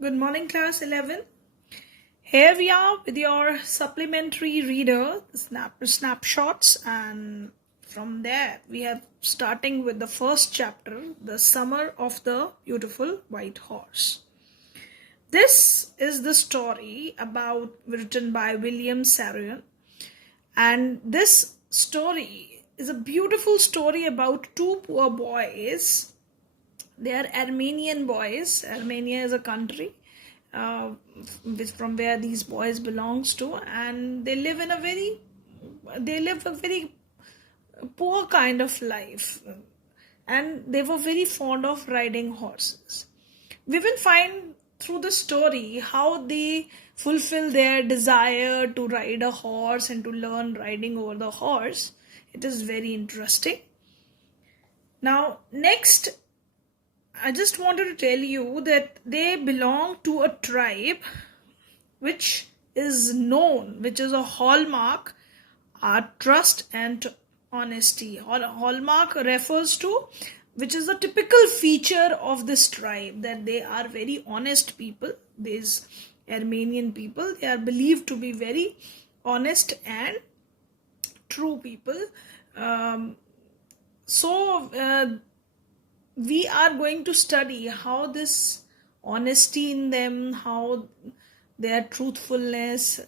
Good morning, class 11. Here we are with your supplementary reader, snapshots, and from there we are starting with the first chapter, The Summer of the Beautiful White Horse. This is the story written by William Saroyan, and this story is a beautiful story about two poor boys. They are Armenian boys. Armenia is a country uh, from where these boys belongs to, and they live a very poor kind of life, and they were very fond of riding horses. We will find through the story how they fulfill their desire to ride a horse and to learn riding over the horse. It is very interesting. Now, next, I just wanted to tell you that they belong to a tribe which is known, which is a hallmark, are trust and honesty. Hallmark refers to, which is a typical feature of this tribe, that they are very honest people. These Armenian people, they are believed to be very honest and true people. We are going to study how this honesty in them, how their truthfulness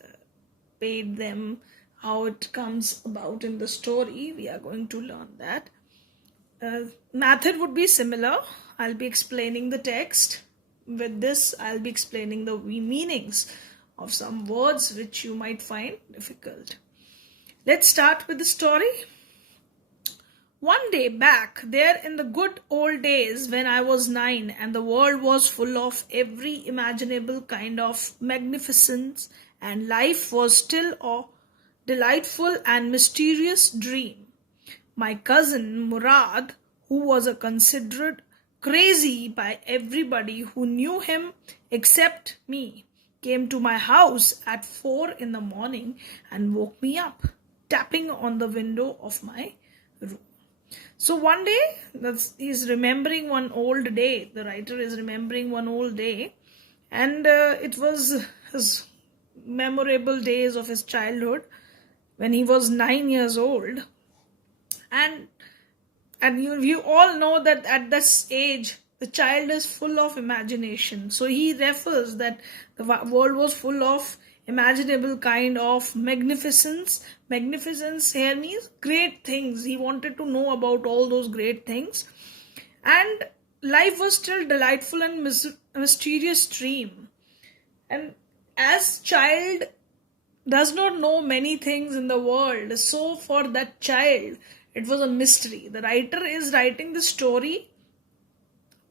paid them, how it comes about in the story. We are going to learn that. Method would be similar. I'll be explaining the text. With this, I'll be explaining the meanings of some words which you might find difficult. Let's start with the story. One day back, there in the good old days when I was 9 and the world was full of every imaginable kind of magnificence and life was still a delightful and mysterious dream, my cousin Murad, who was considered crazy by everybody who knew him except me, came to my house at 4 in the morning and woke me up, tapping on the window of my room. So one day, he's remembering one old day. The writer is remembering one old day, and it was his memorable days of his childhood when he was 9 years old. And you all know that at this age, the child is full of imagination. So he refers that the world was full of imaginable kind of magnificence. Magnificence here means great things. He wanted to know about all those great things. And life was still delightful and mysterious dream. And as child does not know many things in the world, so for that child, it was a mystery. The writer is writing the story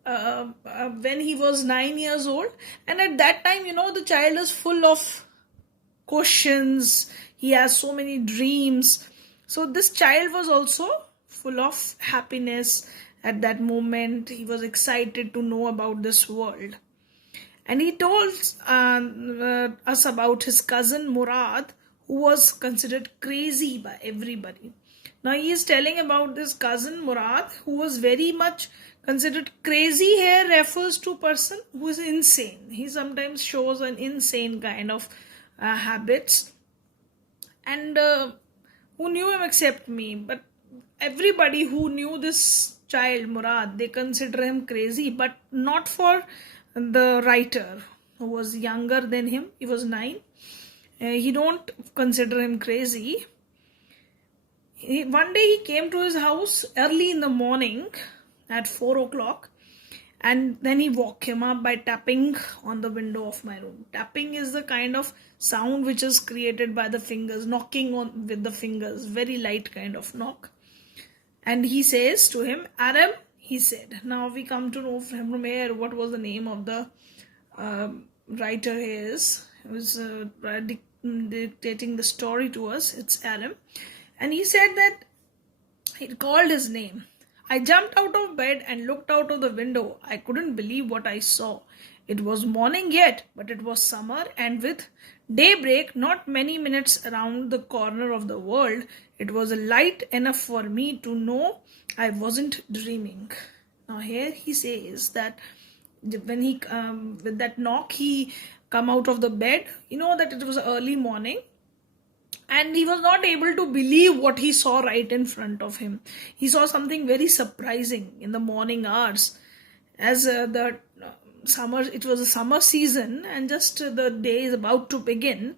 when he was 9 years old, and at that time, the child is full of questions. He has so many dreams. So this child was also full of happiness at that moment. He was excited to know about this world, and he told us about his cousin Murad, who was considered crazy by everybody. Now he is telling about this cousin Murad, who was very much considered crazy. Here refers to a person who is insane. He sometimes shows an insane kind of habits, and who knew him except me. But everybody who knew this child Murad, they consider him crazy, but not for the writer, who was younger than him. He was 9. He don't consider him crazy. One day he came to his house early in the morning at 4 o'clock, and then he woke him up by tapping on the window of my room. Tapping is the kind of sound which is created by the fingers, knocking on with the fingers, very light kind of knock. And he says to him, Aram, he said. Now we come to know from here what was the name of the writer here is. He was dictating the story to us. It's Aram. And he said that he called his name. I jumped out of bed and looked out of the window. I couldn't believe what I saw. It was morning yet, but it was summer, and with daybreak not many minutes around the corner of the world, it was light enough for me to know I wasn't dreaming. Now here he says that when he with that knock, he come out of the bed. That it was early morning, and he was not able to believe what he saw right in front of him. He saw something very surprising in the morning hours, as the summer it was a summer season, and just the day is about to begin.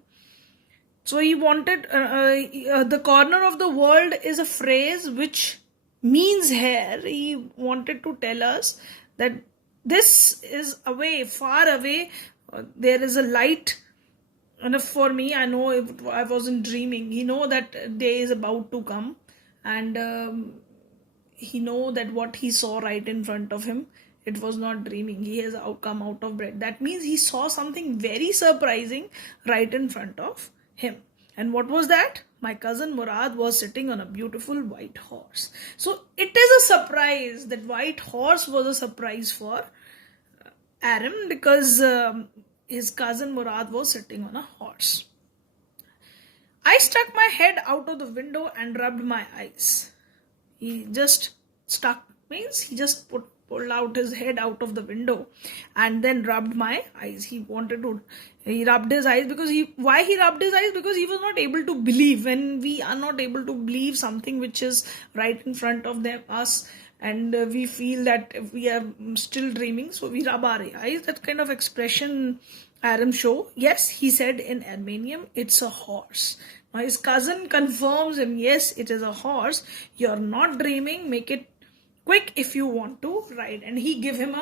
So he wanted the corner of the world is a phrase which means here. He wanted to tell us that this is away, far away. There is a light. And for me, I know if I wasn't dreaming. He know that day is about to come, and he know that what he saw right in front of him, it was not dreaming. He has come out of bed. That means he saw something very surprising right in front of him. And what was that? My cousin Murad was sitting on a beautiful white horse. So it is a surprise. That white horse was a surprise for Aram, because his cousin Murad was sitting on a horse. I stuck my head out of the window and rubbed my eyes. He just stuck, means he just pulled out his head out of the window and then rubbed my eyes. He rubbed his eyes because why he rubbed his eyes? Because he was not able to believe. When we are not able to believe something which is right in front of us, and we feel that we are still dreaming, so we rub our eyes. That kind of expression Aram show. Yes, he said in Armenian, it's a horse. Now his cousin confirms him, yes, it is a horse. You're not dreaming. Make it quick if you want to ride. And he give him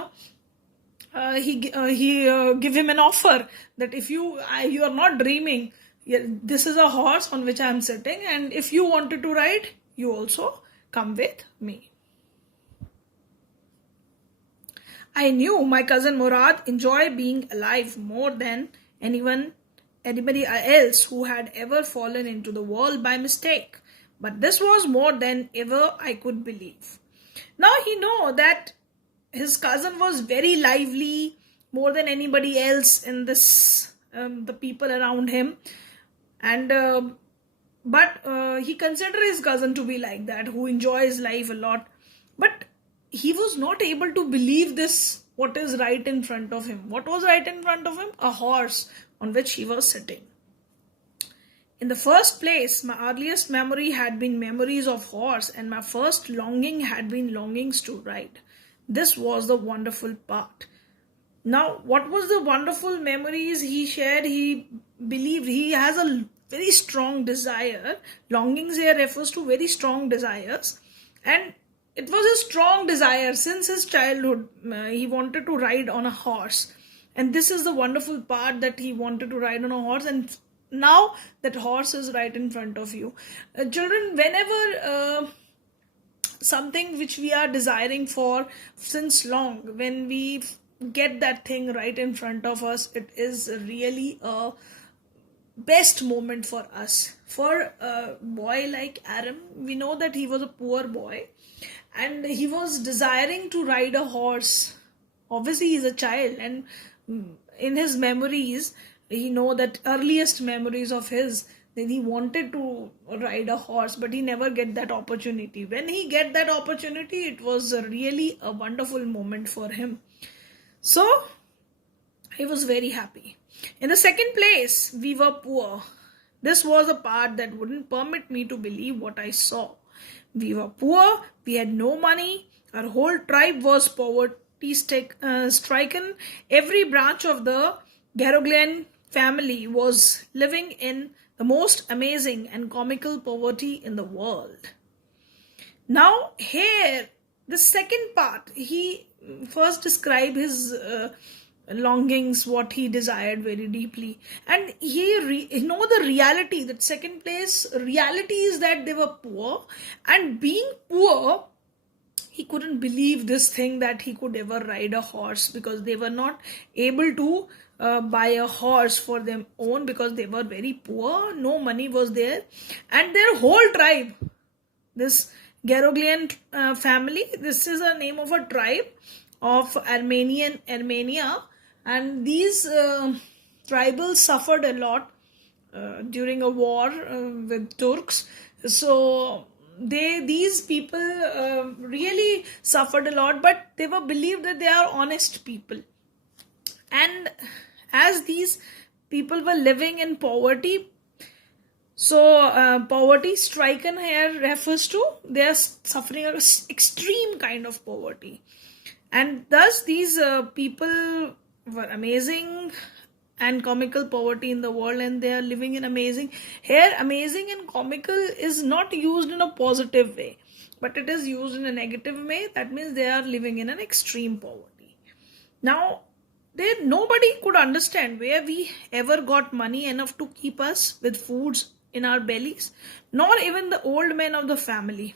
give him an offer that if you are not dreaming, this is a horse on which I am sitting, and if you wanted to ride, you also come with me. I knew my cousin Murad enjoyed being alive more than anybody else who had ever fallen into the world by mistake. But this was more than ever I could believe. Now he know that his cousin was very lively, more than anybody else in this, the people around him. And but he considered his cousin to be like that, who enjoys life a lot. But he was not able to believe this, what is right in front of him. What was right in front of him? A horse on which he was sitting. In the first place, my earliest memory had been memories of horse, and my first longing had been longings to ride. This was the wonderful part. Now, what was the wonderful memories he shared? He believed he has a very strong desire. Longings here refers to very strong desires. And it was a strong desire since his childhood. He wanted to ride on a horse. And this is the wonderful part, that he wanted to ride on a horse, and now that horse is right in front of you. Children, whenever something which we are desiring for since long, when we get that thing right in front of us, it is really a best moment for us. For a boy like Aram, we know that he was a poor boy and he was desiring to ride a horse. Obviously he's a child, and in his memories, he know that earliest memories of his, then he wanted to ride a horse, but he never get that opportunity. When he get that opportunity, it was really a wonderful moment for him. So he was very happy. In the second place, we were poor. This was a part that wouldn't permit me to believe what I saw. We were poor, we had no money, our whole tribe was poverty stricken. Every branch of the Garoglian family was living in the most amazing and comical poverty in the world. Now here, the second part, he first described his longings, what he desired very deeply, and he know the reality. That second place reality is that they were poor, and being poor, he couldn't believe this thing that he could ever ride a horse, because they were not able to buy a horse for their own, because they were very poor, no money was there. And their whole tribe, this Garoglian family, this is a name of a tribe of Armenia, and these tribals suffered a lot during a war with Turks. So these people really suffered a lot, but they were believed that they are honest people. And as these people were living in poverty, so poverty stricken here refers to they are suffering an extreme kind of poverty. And thus these people were amazing and comical poverty in the world, and they are living in amazing. Here amazing and comical is not used in a positive way, but it is used in a negative way. That means they are living in an extreme poverty. Now nobody could understand where we ever got money enough to keep us with foods in our bellies, nor even the old men of the family.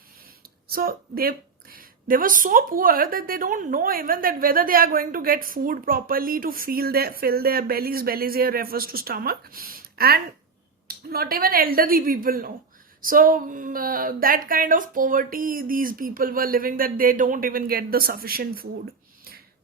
So they were so poor that they don't know even that whether they are going to get food properly to fill their bellies. Bellies here refers to stomach, and not even elderly people know. So that kind of poverty these people were living, that they don't even get the sufficient food.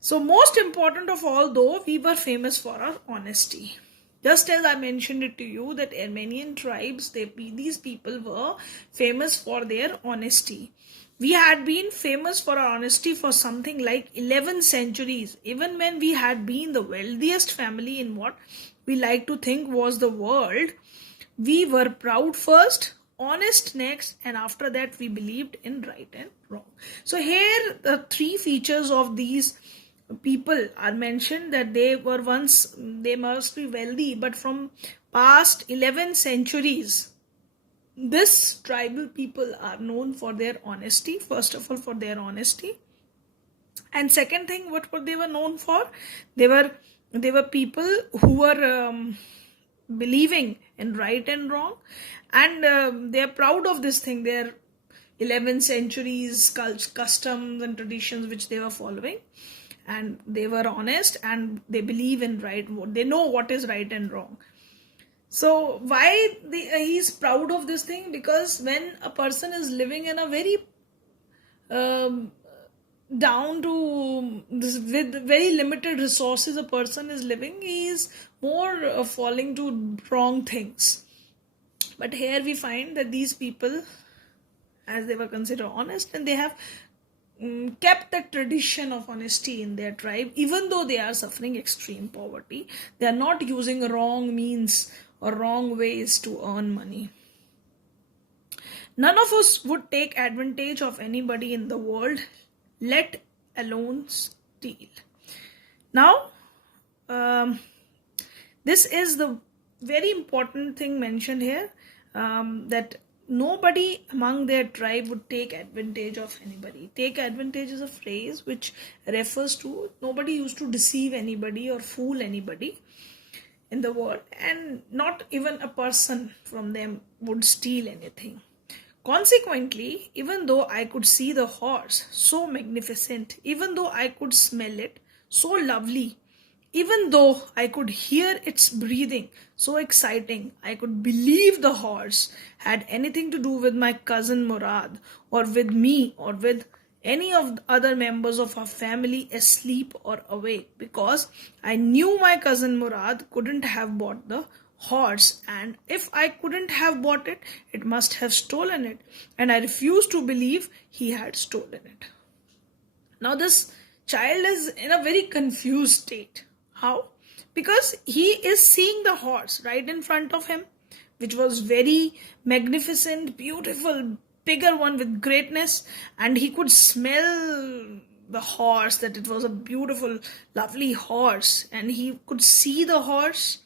So most important of all, though, we were famous for our honesty. Just as I mentioned it to you that Armenian tribes, these people were famous for their honesty. We had been famous for our honesty for something like 11 centuries, even when we had been the wealthiest family in what we like to think was the world. We were proud first, honest next, and after that we believed in right and wrong. So here the three features of these people are mentioned, that they must be wealthy, but from past 11 centuries this tribal people are known for their honesty. First of all, for their honesty, and second thing, what they were known for, they were people who were believing in right and wrong, and they are proud of this thing, their 11 centuries customs and traditions which they were following. And they were honest, and they believe in right. They know what is right and wrong. So why he's proud of this thing? Because when a person is living in a very down to this, with very limited resources, a person is living, he is more falling to wrong things. But here we find that these people, as they were considered honest, and they have kept the tradition of honesty in their tribe, even though they are suffering extreme poverty. They are not using wrong means or wrong ways to earn money. None of us would take advantage of anybody in the world, let alone steal. Now, this is the very important thing mentioned here, that nobody among their tribe would take advantage of anybody. Take advantage is a phrase which refers to nobody used to deceive anybody or fool anybody in the world, and not even a person from them would steal anything. Consequently, even though I could see the horse so magnificent, even though I could smell it so lovely, even though I could hear its breathing so exciting, I could believe the horse had anything to do with my cousin Murad, or with me, or with any of the other members of our family asleep or awake, because I knew my cousin Murad couldn't have bought the horse, and if I couldn't have bought it, it must have stolen it, and I refused to believe he had stolen it. Now this child is in a very confused state. How? Because he is seeing the horse right in front of him, which was very magnificent, beautiful, bigger one with greatness, and he could smell the horse, that it was a beautiful, lovely horse, and he could see the horse.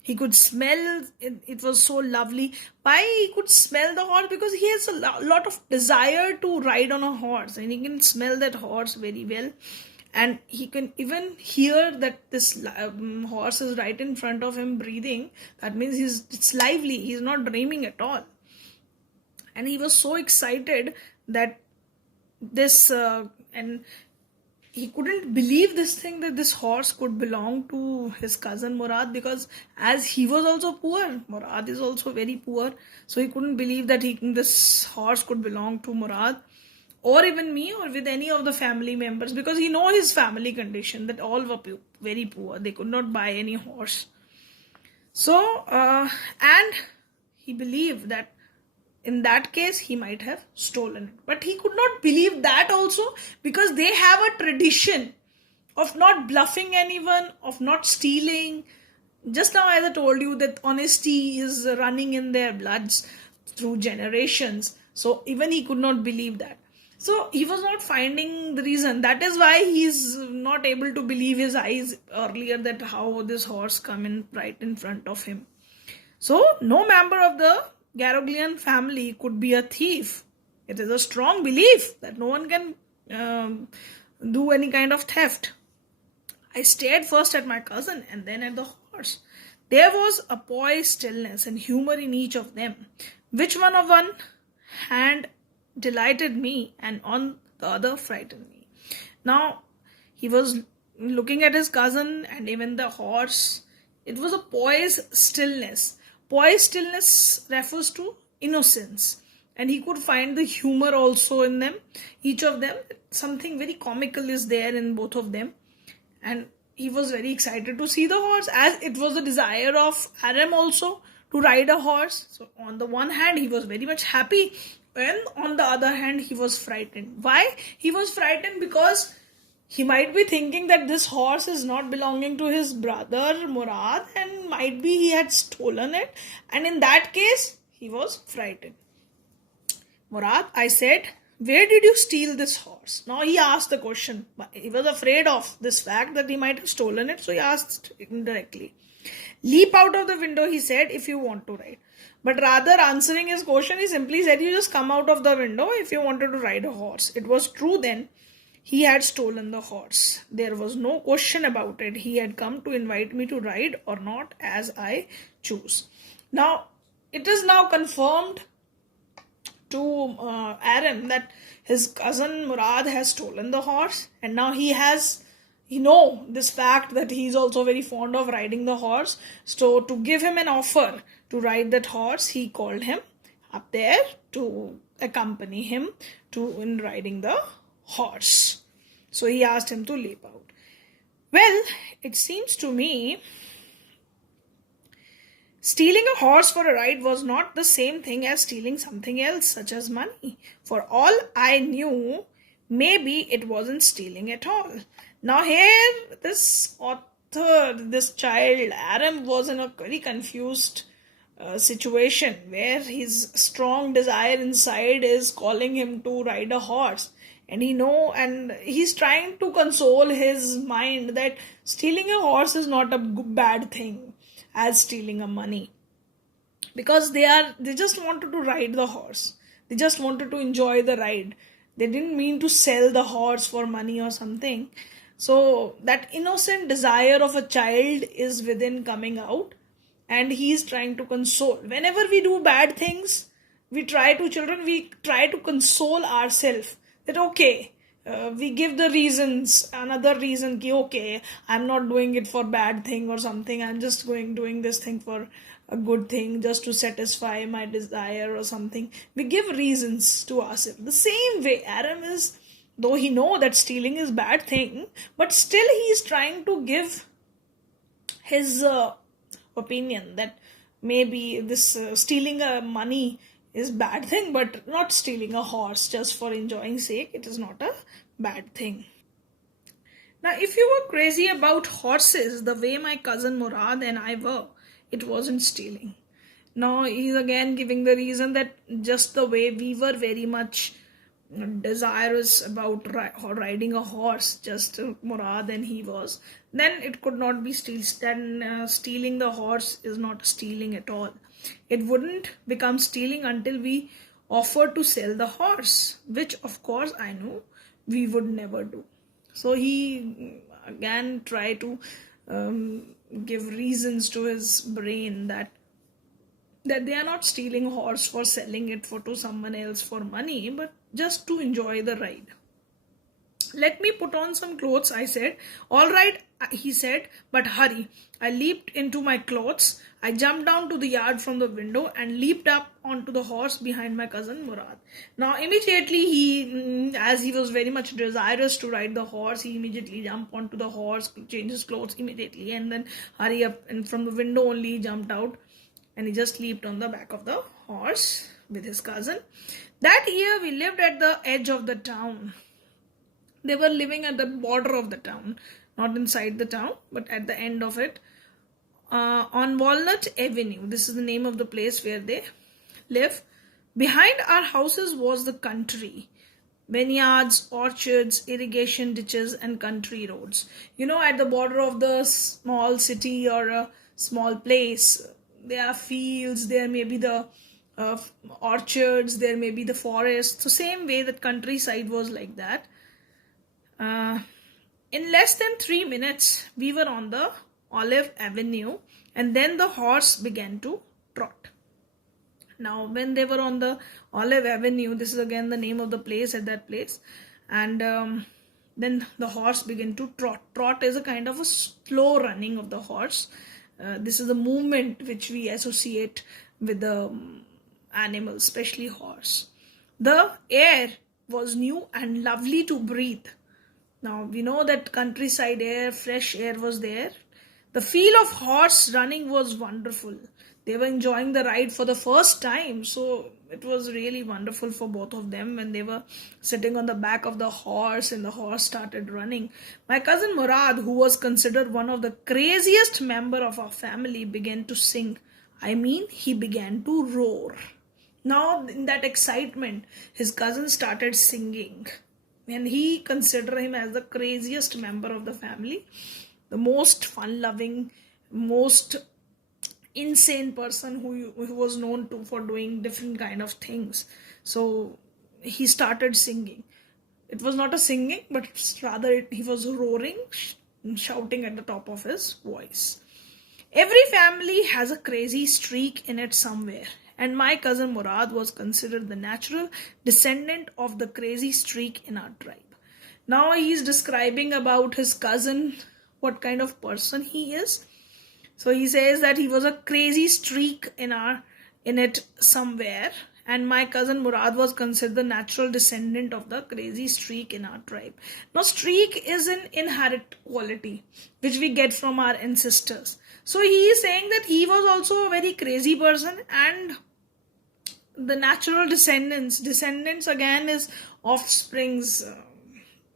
He could smell it, it was so lovely. Why he could smell the horse? Because he has a lot of desire to ride on a horse, and he can smell that horse very well. And he can even hear that this horse is right in front of him breathing. That means it's lively. He's not dreaming at all. And he was so excited that this, and he couldn't believe this thing, that this horse could belong to his cousin Murad, because as he was also poor, Murad is also very poor. So he couldn't believe that this horse could belong to Murad, or even me, or with any of the family members, because he know his family condition, that all were very poor. They could not buy any horse. So, and he believed that in that case he might have stolen it. But he could not believe that also, because they have a tradition of not bluffing anyone, of not stealing. Just now, as I told you, that honesty is running in their bloods through generations. So even he could not believe that. So he was not finding the reason. That is why he's not able to believe his eyes earlier, that how this horse come in right in front of him. So no member of the Garoglian family could be a thief. It is a strong belief that no one can do any kind of theft. I stared first at my cousin and then at the horse. There was a poised stillness and humor in each of them, which one hand delighted me and on the other frightened me. Now, he was looking at his cousin and even the horse. It was a poised stillness. Poised stillness refers to innocence, and he could find the humor also in them, each of them. Something very comical is there in both of them, and he was very excited to see the horse, as it was the desire of Aram also to ride a horse. So on the one hand he was very much happy, and on the other hand he was frightened. Why he was frightened? Because he might be thinking that this horse is not belonging to his brother Murad, and might be he had stolen it, and in that case he was frightened. Murad, I said, where did you steal this horse? Now he asked the question. He was afraid of this fact that he might have stolen it, so he asked indirectly. Leap out of the window, he said, if you want to ride. But rather answering his question, he simply said, you just come out of the window if you wanted to ride a horse. It was true then. He had stolen the horse. There was no question about it. He had come to invite me to ride or not, as I choose. Now, it is now confirmed to Aram that his cousin Murad has stolen the horse, and now he know this fact that he is also very fond of riding the horse. So to give him an offer to ride that horse, he called him up there to accompany him in riding the horse. So he asked him to leap out. Well, it seems to me stealing a horse for a ride was not the same thing as stealing something else, such as money. For all I knew, maybe it wasn't stealing at all. Now here, this author, this child, Aram, was in a very confused situation where his strong desire inside is calling him to ride a horse. And he's trying to console his mind that stealing a horse is not a bad thing as stealing a money, because they just wanted to ride the horse. They just wanted to enjoy the ride. They didn't mean to sell the horse for money or something. So that innocent desire of a child is within coming out, and he's trying to console. Whenever we do bad things, we try to console ourselves that okay, we give the reasons, another reason ki okay, I'm not doing it for bad thing or something, I'm just doing this thing for a good thing, just to satisfy my desire or something. We give reasons to ourselves. The same way Aram is, though he know that stealing is bad thing, but still he is trying to give his opinion that maybe this stealing money is bad thing, but not stealing a horse just for enjoying sake, it is not a bad thing. Now, if you were crazy about horses the way my cousin Murad and I were, it wasn't stealing. Now he's again giving the reason that just the way we were very much desirous about riding a horse, just Murad and he was, then it could not be stealing the horse is not stealing at all. It wouldn't become stealing until we offered to sell the horse, which of course I knew we would never do. So he again tried to give reasons to his brain that they are not stealing horse for selling it to someone else for money, but just to enjoy the ride. Let me put on some clothes, I said. All right, he said, but hurry. I leaped into my clothes. I jumped down to the yard from the window and leaped up onto the horse behind my cousin Murad. Now immediately as he was very much desirous to ride the horse, he immediately jumped onto the horse, changed his clothes immediately, and then hurry up, and from the window only he jumped out and he just leaped on the back of the horse with his cousin. That year we lived at the edge of the town. They were living at the border of the town. not inside the town, but at the end of it, on Walnut Avenue. This is the name of the place where they live. Behind our houses was the country. Vineyards, orchards, irrigation ditches, and country roads. At the border of the small city or a small place, there are fields, there may be the orchards, there may be the forest. So same way that countryside was like that. In less than 3 minutes, we were on the Olive Avenue, and then the horse began to trot. Now, when they were on the Olive Avenue, this is again the name of the place at that place, and then the horse began to trot. Trot is a kind of a slow running of the horse. This is the movement which we associate with the animal, especially horse. The air was new and lovely to breathe. Now, we know that countryside air, fresh air was there. The feel of horse running was wonderful. They were enjoying the ride for the first time, so it was really wonderful for both of them when they were sitting on the back of the horse and the horse started running. My cousin Murad, who was considered one of the craziest member of our family, began to sing. I mean, he began to roar. Now, in that excitement, his cousin started singing. And he considered him as the craziest member of the family, the most fun-loving, most insane person who was known for doing different kind of things. So he started singing. It was not a singing, but rather he was roaring, shouting at the top of his voice. Every family has a crazy streak in it somewhere. And my cousin Murad was considered the natural descendant of the crazy streak in our tribe. Now he is describing about his cousin, what kind of person he is. So he says that he was a crazy streak in it somewhere. And my cousin Murad was considered the natural descendant of the crazy streak in our tribe. Now streak is an inherent quality which we get from our ancestors. So he is saying that he was also a very crazy person, and the natural descendants again is offsprings.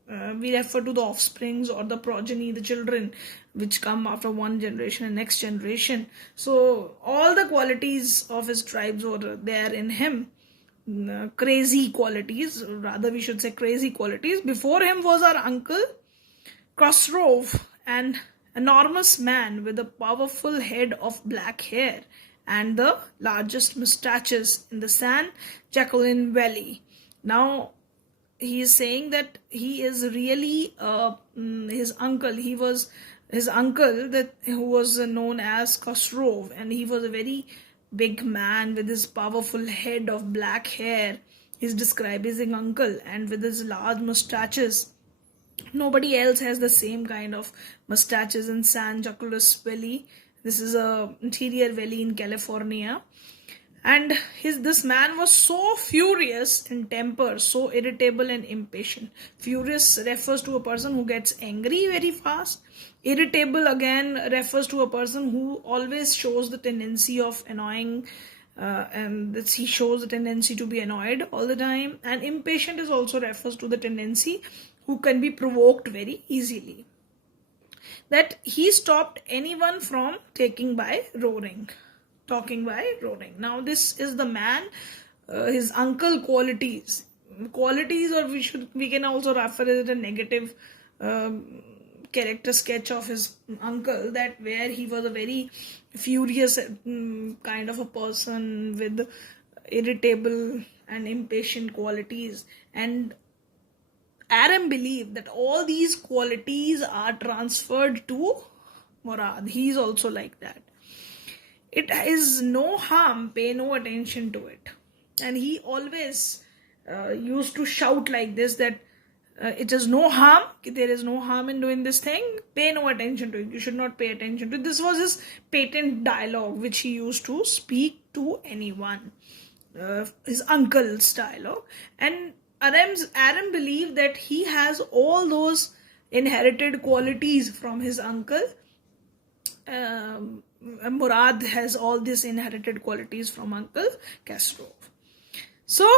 We refer to the offsprings or the progeny, the children which come after one generation and next generation. So all the qualities of his tribes were there in him. Crazy qualities, rather we should say crazy qualities. Before him was our uncle Khosrow, an enormous man with a powerful head of black hair and the largest mustaches in the San Joaquin Valley. Now, he is saying that he is really his uncle. He was his uncle who was known as Khosrow, and he was a very big man with his powerful head of black hair. He's described as an uncle, and with his large mustaches. Nobody else has the same kind of mustaches in San Joaquin Valley. This is a interior valley in California. And this man was so furious in temper, so irritable and impatient. Furious refers to a person who gets angry very fast. Irritable again refers to a person who always shows the tendency of annoying, and that he shows the tendency to be annoyed all the time. And impatient is also refers to the tendency who can be provoked very easily. That he stopped anyone from talking by roaring. Now this is the man, his uncle qualities, or we can also refer it as a negative character sketch of his uncle, that where he was a very furious kind of a person with irritable and impatient qualities. And Aram believed that all these qualities are transferred to Murad. He is also like that. It is no harm, pay no attention to it. And he always used to shout like this, that it is no harm, there is no harm in doing this thing, pay no attention to it, you should not pay attention to it. This was his patent dialogue which he used to speak to anyone, his uncle's dialogue. And Aram believed that he has all those inherited qualities from his uncle. Murad has all these inherited qualities from Uncle Khosrow. So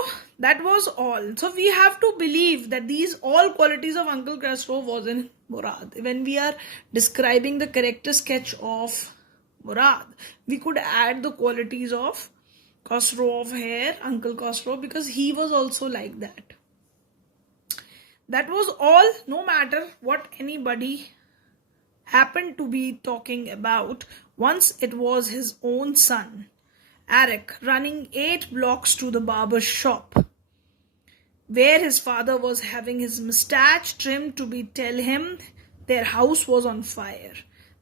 that was all. So we have to believe that these all qualities of Uncle Khosrow was in Murad. When we are describing the character sketch of Murad, we could add the qualities of Khosrow here, Uncle Khosrow, because he was also like that. That was all, no matter what anybody happened to be talking about. Once it was his own son, Arak, running 8 blocks to the barber shop, where his father was having his mustache trimmed to be tell him their house was on fire.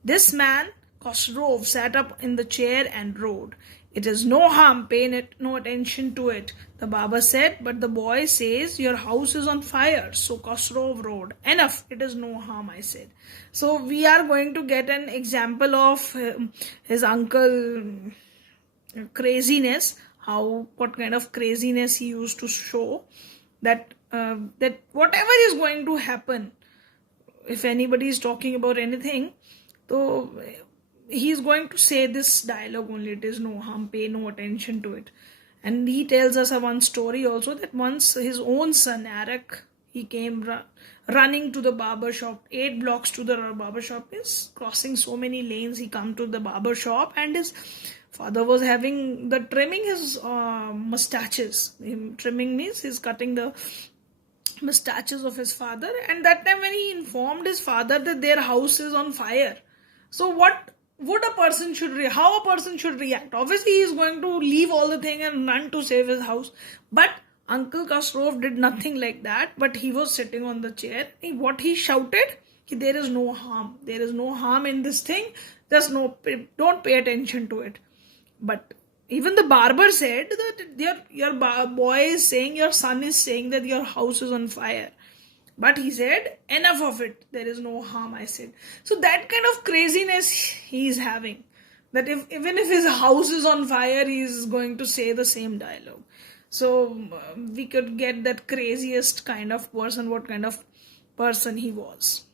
This man, Khosrow, sat up in the chair and roared, "It is no harm, pay no attention to it," the barber said, "but the boy says your house is on fire." So Khosrow roared, "Enough, it is no harm," I said. So we are going to get an example of his uncle craziness, what kind of craziness he used to show, that whatever is going to happen, if anybody is talking about anything, so he is going to say this dialogue only, "It is no harm, pay no attention to it." And he tells us one story also, that once his own son Arak, he came running to the barber shop. 8 blocks to the barber shop is crossing so many lanes. He come to the barber shop and his father was having the trimming his mustaches. Trimming means he's cutting the mustaches of his father, and that time when he informed his father that their house is on fire, so what would a person how a person should react? Obviously he is going to leave all the thing and run to save his house, but Uncle Khosrow did nothing like that, but he was sitting on the chair. What he shouted, there is no harm, there is no harm in this thing, don't pay attention to it. But even the barber said that your boy is saying, your son is saying that your house is on fire. But he said, "Enough of it, there is no harm," I said. So that kind of craziness he is having, that even if his house is on fire, he is going to say the same dialogue. So we could get that craziest kind of person, what kind of person he was.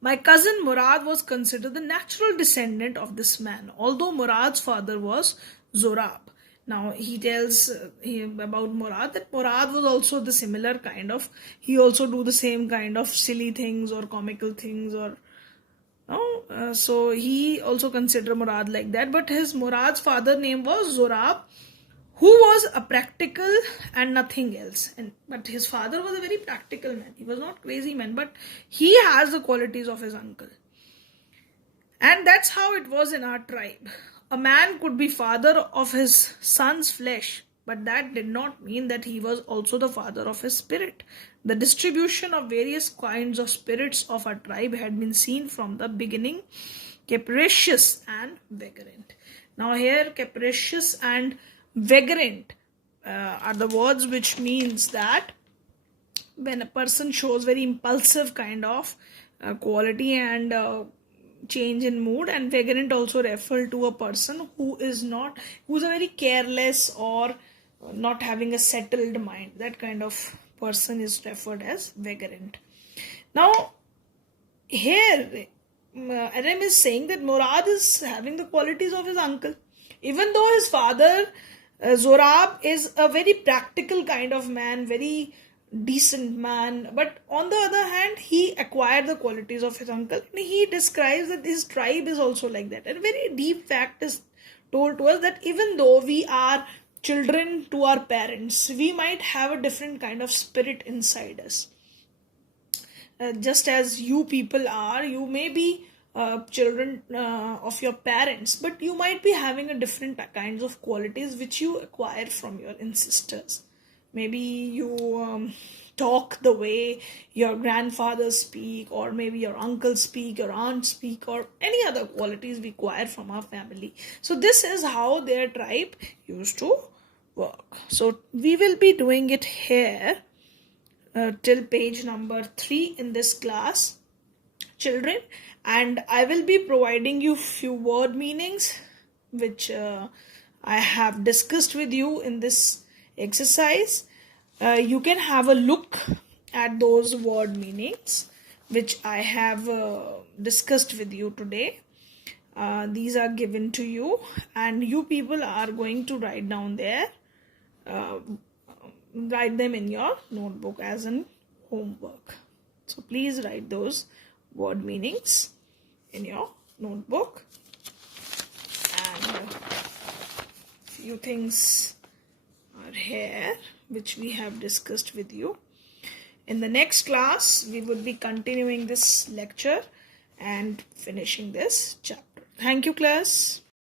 My cousin Murad was considered the natural descendant of this man, although Murad's father was Zorab. Now he tells about Murad, that Murad was also the similar kind of, he also do the same kind of silly things or comical things, or so he also considered Murad like that. But his Murad's father name was Zorab, who was a practical and nothing else. But his father was a very practical man. He was not crazy man, but he has the qualities of his uncle. And that's how it was in our tribe. A man could be father of his son's flesh, but that did not mean that he was also the father of his spirit. The distribution of various kinds of spirits of our tribe had been seen from the beginning, capricious and vagrant. Now here, capricious and vagrant are the words which means that when a person shows very impulsive kind of quality and change in mood, and vagrant also refer to a person who's a very careless or not having a settled mind. That kind of person is referred as vagrant. Now here Adam is saying that Murad is having the qualities of his uncle, even though his father Zorab is a very practical kind of man, very decent man, but on the other hand he acquired the qualities of his uncle. And he describes that his tribe is also like that. And a very deep fact is told to us, that even though we are children to our parents, we might have a different kind of spirit inside us. Just as you people are, you may be children of your parents, but you might be having a different kinds of qualities which you acquire from your ancestors. Maybe you talk the way your grandfathers speak, or maybe your uncles speak, your aunts speak, or any other qualities we acquire from our family. So this is how their tribe used to work. So we will be doing it here till page number 3 in this class, children, and I will be providing you few word meanings which I have discussed with you in this exercise. You can have a look at those word meanings which I have discussed with you today. These are given to you, and you people are going to write down there, write them in your notebook as an homework. So please write those word meanings in your notebook. And few things are here which we have discussed with you. In the next class, we would be continuing this lecture and finishing this chapter. Thank you, class.